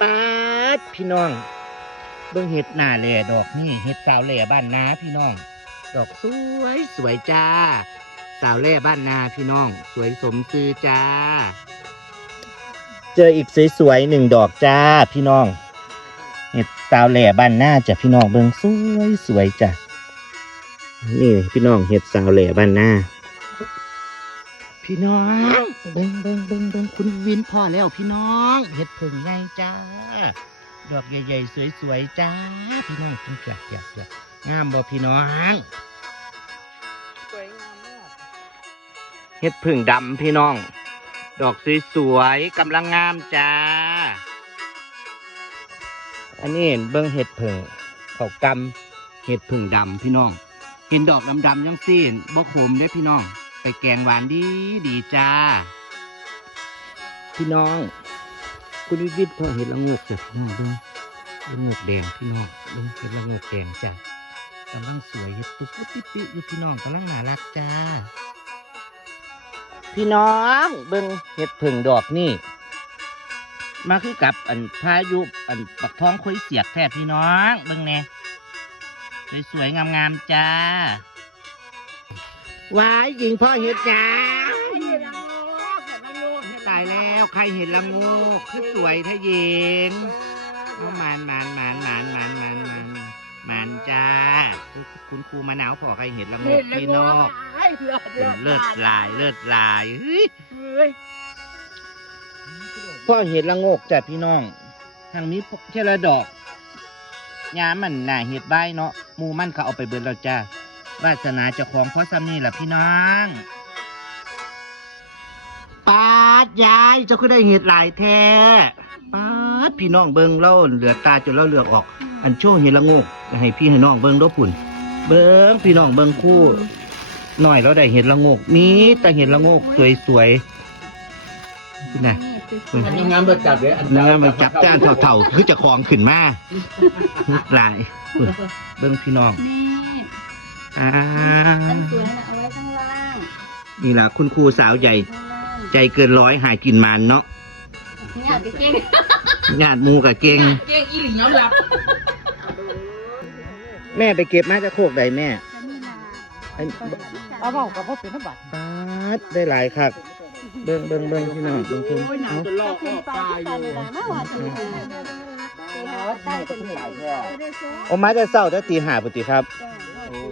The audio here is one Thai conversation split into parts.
ปาดพี่น้อง เบิ่งเห็ดหน้าแหล่ดอกนี่เห็ดสาวแหล่บ้านนาพี่น้อง ดอกสวยสวยจ้า สาวแหล่บ้านนาพี่น้อง สวยสมซื้อจ้า เจออีกสวยๆหนึ่งดอกจ้าพี่น้อง เห็ดสาวแหล่บ้านนาจ้ะพี่น้องเบิ่งสวยสวยจ้ะนี่พี่น้องเห็ดสาวแหล่บ้านนา พี่น้องเบิ่งเบิ่งเบิ่งเบิ่งคุณวินพ่อแล้วพี่น้องเห็ดผึ่งไงจ้า ดอกใหญ่ๆสวยๆจ้า พี่น้องกินเปียกเปียกเปียกงามบ่พี่น้องสวยงามมากเห็ดผึ่งดำพี่น้อง ดอกสวยๆกำลังงามจ้า อันนี้เห็นเบิ้งเห็ดผึ่งเขากำเห็ดผึ่งดำพี่น้อง เห็นดอกดำๆยังซีนบ่ขมได้อพี่น้อง ไปแกงหวานดีดีจ้า พี่น้อง คุณวิวิทย์พอเห็ดละโงกเสร็จพี่น้องเบิ้งละโงกแดงพี่น้องเบิ้งเห็ดละโงกแดงจ้ากำลังสวยเห็ดตุ๊บตุ๊บปิ๊บปิ๊บอยู่พี่น้องกำลังน่ารักจ้า พี่น้องเบิ่งเห็ดผึ่งดอกนี่ มาคือกับอันพายุอันปักท้องคุยเสียกแทบพี่น้อง เบิ่งแน่สวยๆงามๆจ้า วายหญิงพ่อเห็ดจ้าเห็ดละโงกเห็ดละงกเห็ดละโงกตายแล้วใครเห็นละโงกคือสวยทะเย็นเอามานมานมานมานมานมานมานมานจ้าคุณครูมะนาวขอใครเห็นละโงเห็กดละพี่น้องกเลิศลายเลิศลายเฮ้ยพ่อเห็ดละโงกจ้ะพี่น้อง ทางนี้เทละดอกยามมันน่าเห็ดใบเนาะหมูมันเขาเอาไปเบิดแล้วจ้า วาสนาเจ้าของพ่อซ้ำนี่แหละพี่น้องปาดยายเจ้าก็ได้เห็ดหลายแท้ปาดพี่น้องเบิงเล่าเหลือตาจนเล่าเลือกออก อันโชว์เห็ดละโงกให้พี่ให้น้องเบิงเด้วยพุ่นเบิงพี่น้องเบิงคู่หน่อยแล้วได้เห็ดละโงกมีแต่เห็ดละโงกสวยๆนี่นะอันนี้งานเบิดจับเลยอันนางมันจับจ้านเถ่าๆคือจะคลองขึ้นมาหลายเบิ้งพี่น้องนี่ อ่าอันสวยนะเอาไว้ข้างล่างนี่ล่ะคุณครูสาวใหญ่ ข้างล่างใจเกินร้อยหายกินมันเนาะนี่อาจจะเก่งญาติหมูกับเก่ง เก่งอีหลีน้ำลับแม่ไปเก็บมาจะโคกใดแม่นี่ล่ะอันเอาเบากับพ่อเป็นน้ำบัตรบาดได้หลายครับเบิ้งเบิ้งเบิ้งพี่น้องเบิ้งเบิ้งโอ้ยหนังเอาจะลอกออกตายอยู่โอ้มาแต่เศร้าแต่ตีหาปติครับ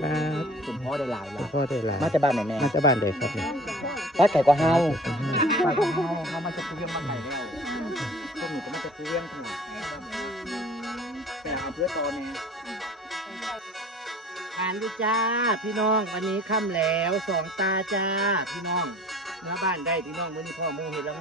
บาดคุณพ่อได้หลายคุแล้ณวพ่อได้หลายมาจากบ้านไหนแม่มาจากบ้านใดครับเนี่ยแล้วแต่ก็เฮาบ้านก็เฮาเฮามาจากคูเวียงมาไข่แล้วพวกหนูก็มาจากคูเวียงขนาดแต่เอาเพื่อตอนนี้อ่านดูจ้าพี่น้องวันนี้ค่ำแล้วสองตาจ้าพี่น้องเมื่อบ้านได้พี่น้องมื่อนี้พ่อโมเห็นแล้ว